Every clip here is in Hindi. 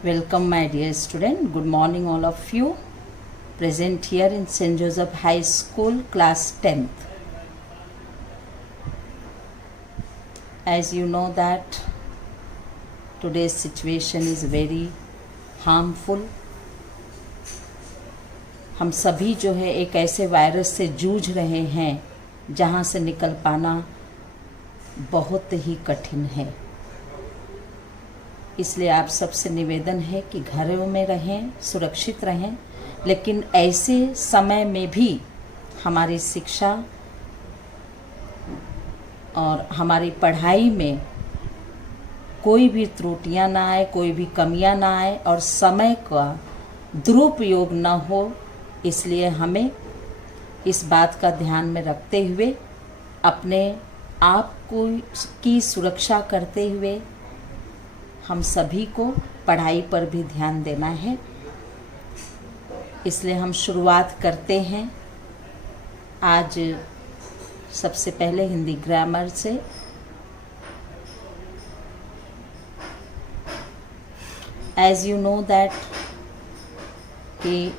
Welcome my dear student. Good morning all of you. Present here in St. Joseph High School class 10th. As you know that today's situation is very harmful. हम सभी जो है एक ऐसे वायरस से जूझ रहे हैं जहाँ से निकल पाना बहुत ही कठिन है। इसलिए आप सबसे निवेदन है कि घरों में रहें, सुरक्षित रहें, लेकिन ऐसे समय में भी हमारी शिक्षा और हमारी पढ़ाई में कोई भी त्रुटियां ना आए, कोई भी कमियां ना आए और समय का दुरुपयोग ना हो। इसलिए हमें इस बात का ध्यान में रखते हुए अपने आप को की सुरक्षा करते हुए हम सभी को पढ़ाई पर भी ध्यान देना है। इसलिए हम शुरुआत करते हैं आज सबसे पहले हिंदी ग्रामर से। एज यू नो दैट कि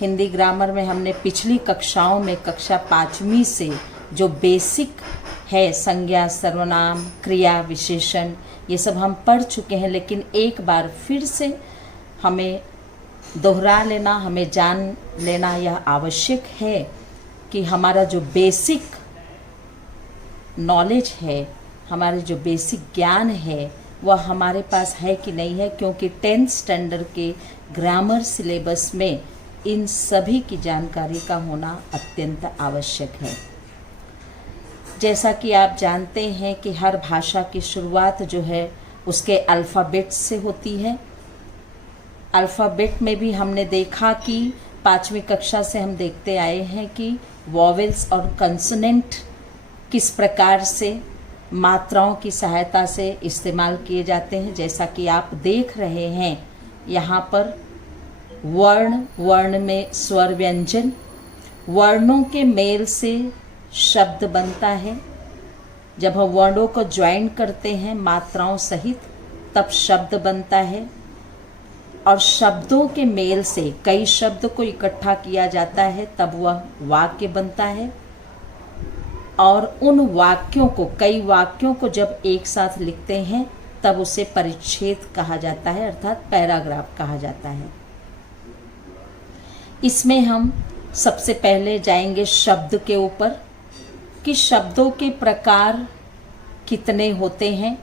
हिंदी ग्रामर में हमने पिछली कक्षाओं में कक्षा 5वीं से जो बेसिक है संज्ञा, सर्वनाम, क्रिया, विशेषण, ये सब हम पढ़ चुके हैं, लेकिन एक बार फिर से हमें दोहरा लेना, हमें जान लेना यह आवश्यक है कि हमारा जो बेसिक नॉलेज है, हमारे जो बेसिक ज्ञान है वह हमारे पास है कि नहीं है, क्योंकि 10th स्टैंडर्ड के ग्रामर सिलेबस में इन सभी की जानकारी का होना अत्यंत आवश्यक है। जैसा कि आप जानते हैं कि हर भाषा की शुरुआत जो है उसके अल्फ़ाबेट से होती है। अल्फ़ाबेट में भी हमने देखा कि 5वीं कक्षा से हम देखते आए हैं कि वॉवेल्स और कंसोनेंट किस प्रकार से मात्राओं की सहायता से इस्तेमाल किए जाते हैं। जैसा कि आप देख रहे हैं यहाँ पर वर्ण में स्वर व्यंजन, वर्णों के मेल से शब्द बनता है। जब हम वर्णों को ज्वाइन करते हैं मात्राओं सहित तब शब्द बनता है, और शब्दों के मेल से कई शब्द को इकट्ठा किया जाता है तब वह वाक्य बनता है। और उन वाक्यों को, कई वाक्यों को जब एक साथ लिखते हैं तब उसे परिच्छेद कहा जाता है, अर्थात पैराग्राफ कहा जाता है। इसमें हम सबसे पहले जाएंगे शब्द के ऊपर कि शब्दों के प्रकार कितने होते हैं।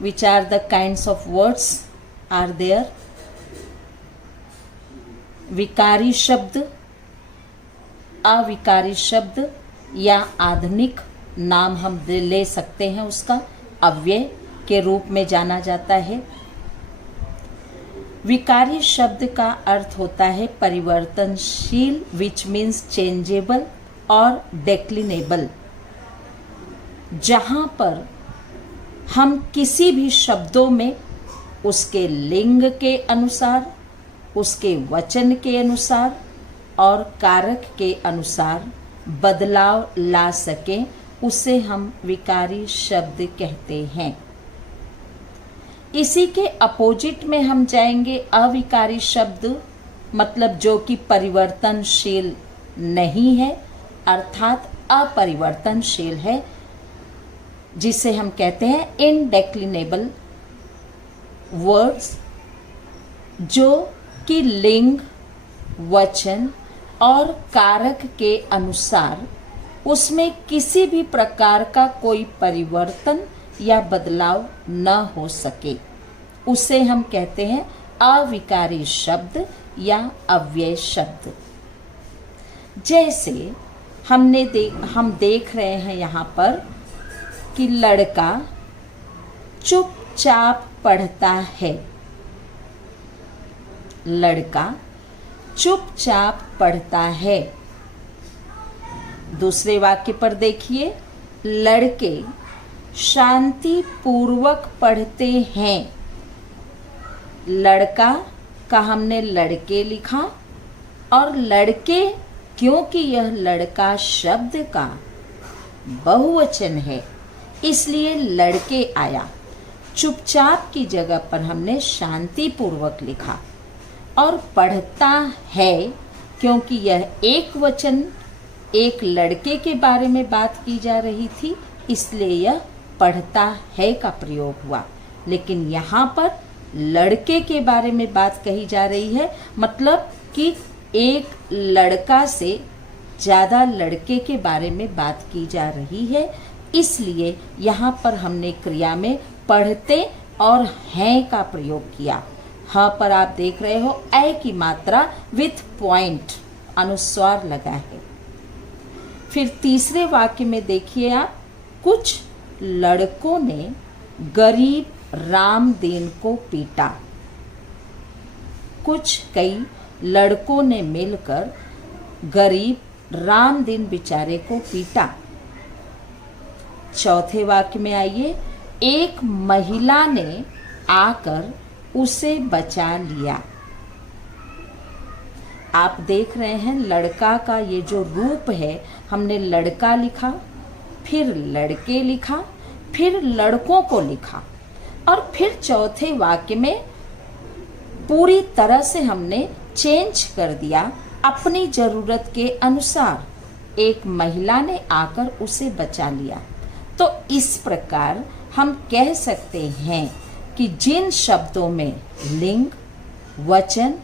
Which are the kinds of words are there? विकारी शब्द, अविकारी शब्द या आधुनिक नाम हम ले सकते हैं, उसका अव्यय के रूप में जाना जाता है। विकारी शब्द का अर्थ होता है परिवर्तनशील, विच मीन्स चेंजेबल और डेक्लिनेबल। जहाँ पर हम किसी भी शब्दों में उसके लिंग के अनुसार, उसके वचन के अनुसार और कारक के अनुसार बदलाव ला सकें, उसे हम विकारी शब्द कहते हैं। इसी के अपोजिट में हम जाएंगे अविकारी शब्द, मतलब जो कि परिवर्तनशील नहीं है, अर्थात अपरिवर्तनशील है, जिसे हम कहते हैं इनडेक्लिनेबल वर्ड्स, जो कि लिंग, वचन और कारक के अनुसार उसमें किसी भी प्रकार का कोई परिवर्तन या बदलाव न हो सके, उसे हम कहते हैं अविकारी शब्द या अव्यय शब्द। जैसे हम देख रहे हैं यहाँ पर कि लड़का चुपचाप पढ़ता है। लड़का चुपचाप पढ़ता है। दूसरे वाक्य पर देखिए, लड़के शांति पूर्वक पढ़ते हैं। लड़का का हमने लड़के लिखा, और लड़के क्योंकि यह लड़का शब्द का बहुवचन है इसलिए लड़के आया। चुपचाप की जगह पर हमने शांति पूर्वक लिखा। और पढ़ता है, क्योंकि यह एक वचन एक लड़के के बारे में बात की जा रही थी, इसलिए यह पढ़ता है का प्रयोग हुआ। लेकिन यहाँ पर लड़के के बारे में बात कही जा रही है, मतलब कि एक लड़का से ज़्यादा लड़के के बारे में बात की जा रही है, इसलिए यहाँ पर हमने क्रिया में पढ़ते और हैं का प्रयोग किया। हाँ पर आप देख रहे हो ए की मात्रा विथ पॉइंट अनुस्वार लगा है। फिर तीसरे वाक्य में देखिए आप, कुछ लड़कों ने गरीब रामदीन को पीटा। कई लड़कों ने मिलकर गरीब रामदीन बेचारे को पीटा। चौथे वाक्य में आइए, एक महिला ने आकर उसे बचा लिया। आप देख रहे हैं लड़का का ये जो रूप है, हमने लड़का लिखा, फिर लड़के लिखा, फिर लड़कों को लिखा, और फिर चौथे वाक्य में पूरी तरह से हमने चेंज कर दिया अपनी जरूरत के अनुसार। एक महिला ने आकर उसे बचा लिया। तो इस प्रकार हम कह सकते हैं कि जिन शब्दों में लिंग, वचन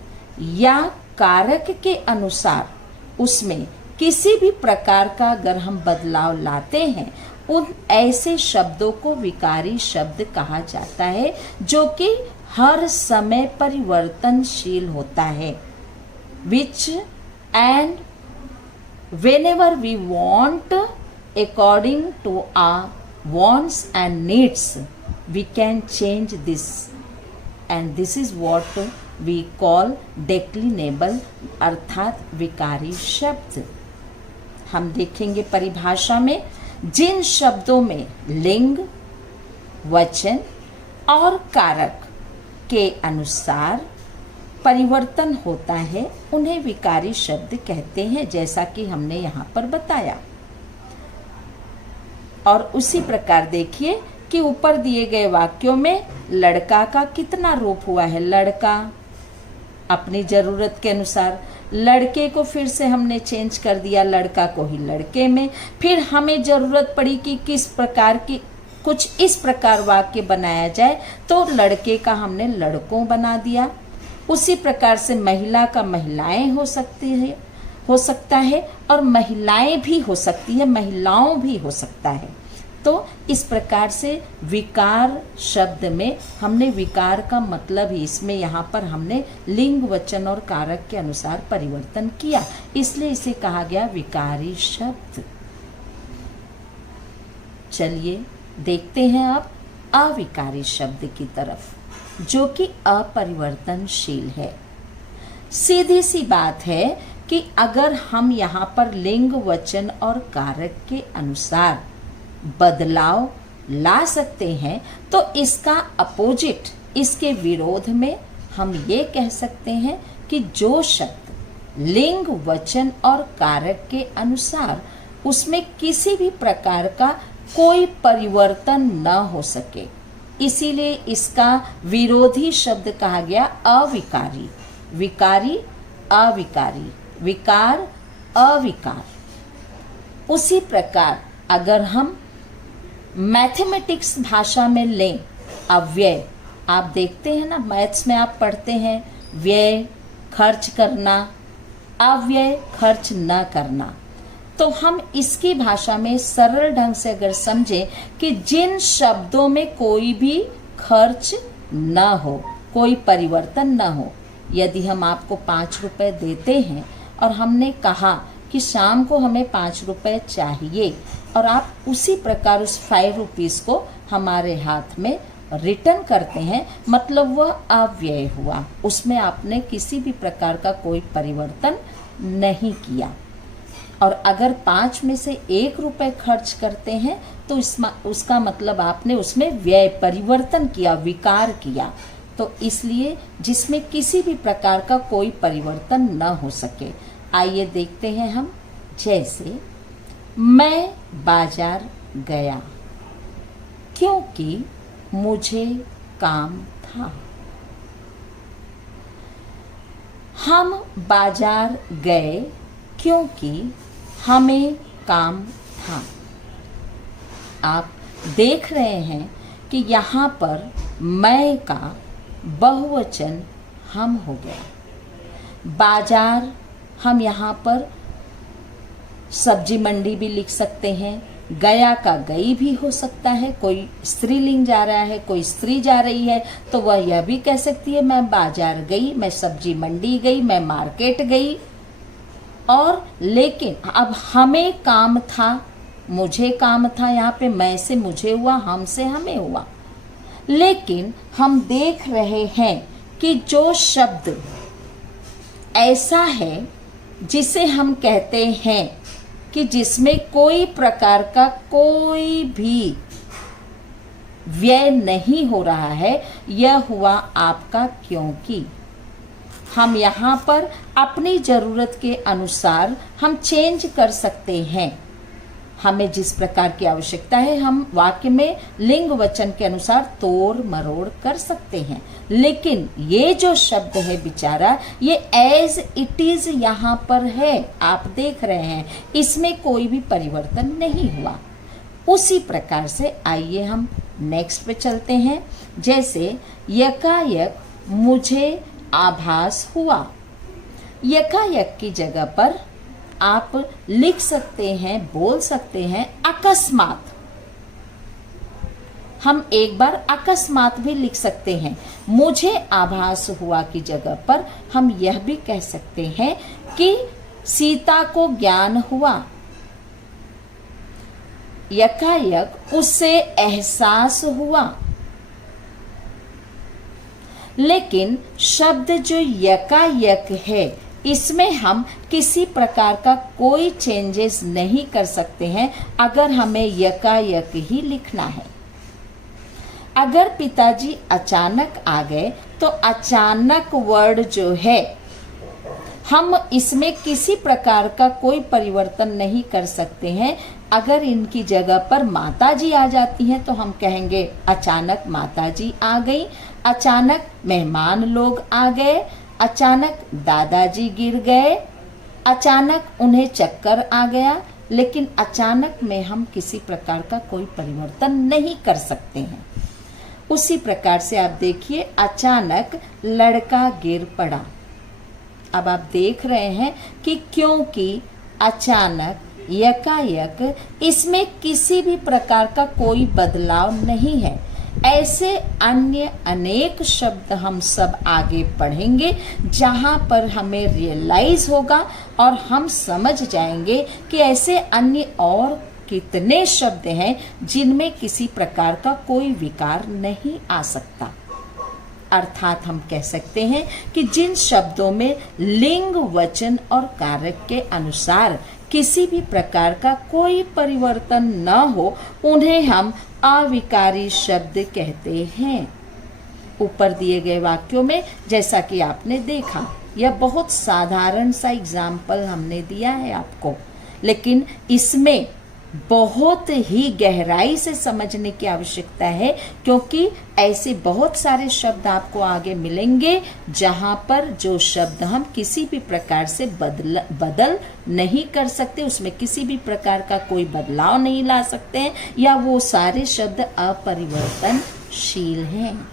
या कारक के अनुसार उसमें किसी भी प्रकार का अगर हम बदलाव लाते हैं, उन ऐसे शब्दों को विकारी शब्द कहा जाता है, जो कि हर समय परिवर्तनशील होता है। Which and whenever we want, according to our wants and needs, we can change this, and this is what we call declinable अर्थात विकारी शब्द। हम देखेंगे परिभाषा में, जिन शब्दों में लिंग, वचन और कारक के अनुसार परिवर्तन होता है, उन्हें विकारी शब्द कहते हैं, जैसा कि हमने यहाँ पर बताया। और उसी प्रकार देखिए कि ऊपर दिए गए वाक्यों में लड़का का कितना रूप हुआ है। लड़का अपनी जरूरत के अनुसार, लड़के को फिर से हमने चेंज कर दिया, लड़का को ही लड़के में। फिर हमें जरूरत पड़ी कि किस प्रकार की कुछ इस प्रकार वाक्य बनाया जाए, तो लड़के का हमने लड़कों बना दिया। उसी प्रकार से महिला का महिलाएं हो सकता है और महिलाएं भी हो सकती है, महिलाओं भी हो सकता है। तो इस प्रकार से विकार शब्द में हमने विकार का मतलब ही इसमें यहाँ पर हमने लिंग, वचन और कारक के अनुसार परिवर्तन किया, इसलिए इसे कहा गया विकारी शब्द। चलिए देखते हैं अब अविकारी शब्द की तरफ, जो कि अपरिवर्तनशील है। सीधी सी बात है कि अगर हम यहाँ पर लिंग, वचन और कारक के अनुसार बदलाव ला सकते हैं, तो इसका अपोजिट, इसके विरोध में हम ये कह सकते हैं कि जो शब्द लिंग, वचन और कारक के अनुसार उसमें किसी भी प्रकार का कोई परिवर्तन न हो सके, इसीलिए इसका विरोधी शब्द कहा गया अविकारी। विकारी, अविकारी, विकार, अविकार। उसी प्रकार अगर हम मैथमेटिक्स भाषा में लें अव्यय, आप देखते हैं ना मैथ्स में आप पढ़ते हैं व्यय खर्च करना, अव्यय खर्च न करना। तो हम इसकी भाषा में सरल ढंग से अगर समझें कि जिन शब्दों में कोई भी खर्च न हो, कोई परिवर्तन न हो, यदि हम आपको 5 रुपए देते हैं और हमने कहा कि शाम को हमें 5 रुपए चाहिए, और आप उसी प्रकार उस 5 रुपीज़ को हमारे हाथ में रिटर्न करते हैं, मतलब वह अव्यय हुआ, उसमें आपने किसी भी प्रकार का कोई परिवर्तन नहीं किया। और अगर 5 में से 1 रुपए खर्च करते हैं तो उसका मतलब आपने उसमें व्यय परिवर्तन किया, विकार किया। तो इसलिए जिसमें किसी भी प्रकार का कोई परिवर्तन न हो सके। आइए देखते हैं हम, जैसे मैं बाजार गया, क्योंकि मुझे काम था। हम बाजार गए क्योंकि हमें काम था। आप देख रहे हैं कि यहाँ पर मैं का बहुवचन हम हो गया। बाजार हम यहाँ पर सब्जी मंडी भी लिख सकते हैं, गया का गई भी हो सकता है। कोई स्त्रीलिंग जा रहा है, कोई स्त्री जा रही है, तो वह यह भी कह सकती है मैं बाजार गई, मैं सब्जी मंडी गई, मैं मार्केट गई। और लेकिन अब हमें काम था, मुझे काम था, यहाँ पे मैं से मुझे हुआ, हम से हमें हुआ। लेकिन हम देख रहे हैं कि जो शब्द ऐसा है जिसे हम कहते हैं कि जिसमें कोई प्रकार का कोई भी व्यय नहीं हो रहा है, यह हुआ आपका क्योंकि। हम यहाँ पर अपनी ज़रूरत के अनुसार हम चेंज कर सकते हैं। हमें जिस प्रकार की आवश्यकता है हम वाक्य में लिंग वचन के अनुसार तोड़ मरोड़ कर सकते हैं। लेकिन ये जो शब्द है बेचारा, ये एज इट इज यहाँ पर है, आप देख रहे हैं, इसमें कोई भी परिवर्तन नहीं हुआ। उसी प्रकार से आइए हम नेक्स्ट पे चलते हैं। जैसे यकायक मुझे आभास हुआ। यकायक की जगह पर आप लिख सकते हैं, बोल सकते हैं अकस्मात। हम एक बार अकस्मात भी लिख सकते हैं। मुझे आभास हुआ की जगह पर हम यह भी कह सकते हैं कि सीता को ज्ञान हुआ। यकायक उससे एहसास हुआ। लेकिन शब्द जो यकायक है, इसमें हम किसी प्रकार का कोई चेंजेस नहीं कर सकते हैं अगर हमें यकायक ही लिखना है। अगर पिताजी अचानक आ गए तो अचानक वर्ड जो है, हम इसमें किसी प्रकार का कोई परिवर्तन नहीं कर सकते हैं। अगर इनकी जगह पर माताजी आ जाती हैं तो हम कहेंगे अचानक माताजी आ गई, अचानक मेहमान लोग आ गए, अचानक दादाजी गिर गए, अचानक उन्हें चक्कर आ गया। लेकिन अचानक में हम किसी प्रकार का कोई परिवर्तन नहीं कर सकते हैं। उसी प्रकार से आप देखिए, अचानक लड़का गिर पड़ा। अब आप देख रहे हैं कि क्योंकि अचानक यकायक, इसमें किसी भी प्रकार का कोई बदलाव नहीं है। ऐसे अन्य अनेक शब्द हम सब आगे पढ़ेंगे जहां पर हमें रियलाइज होगा और हम समझ जाएंगे कि ऐसे अन्य और कितने शब्द हैं जिनमें किसी प्रकार का कोई विकार नहीं आ सकता। अर्थात हम कह सकते हैं कि जिन शब्दों में लिंग वचन और कारक के अनुसार किसी भी प्रकार का कोई परिवर्तन न हो, उन्हें हम अविकारी शब्द कहते हैं। ऊपर दिए गए वाक्यों में जैसा कि आपने देखा, यह बहुत साधारण सा एग्जाम्पल हमने दिया है आपको, लेकिन इसमें बहुत ही गहराई से समझने की आवश्यकता है, क्योंकि ऐसे बहुत सारे शब्द आपको आगे मिलेंगे जहां पर जो शब्द हम किसी भी प्रकार से बदल नहीं कर सकते, उसमें किसी भी प्रकार का कोई बदलाव नहीं ला सकते हैं, या वो सारे शब्द अपरिवर्तनशील हैं।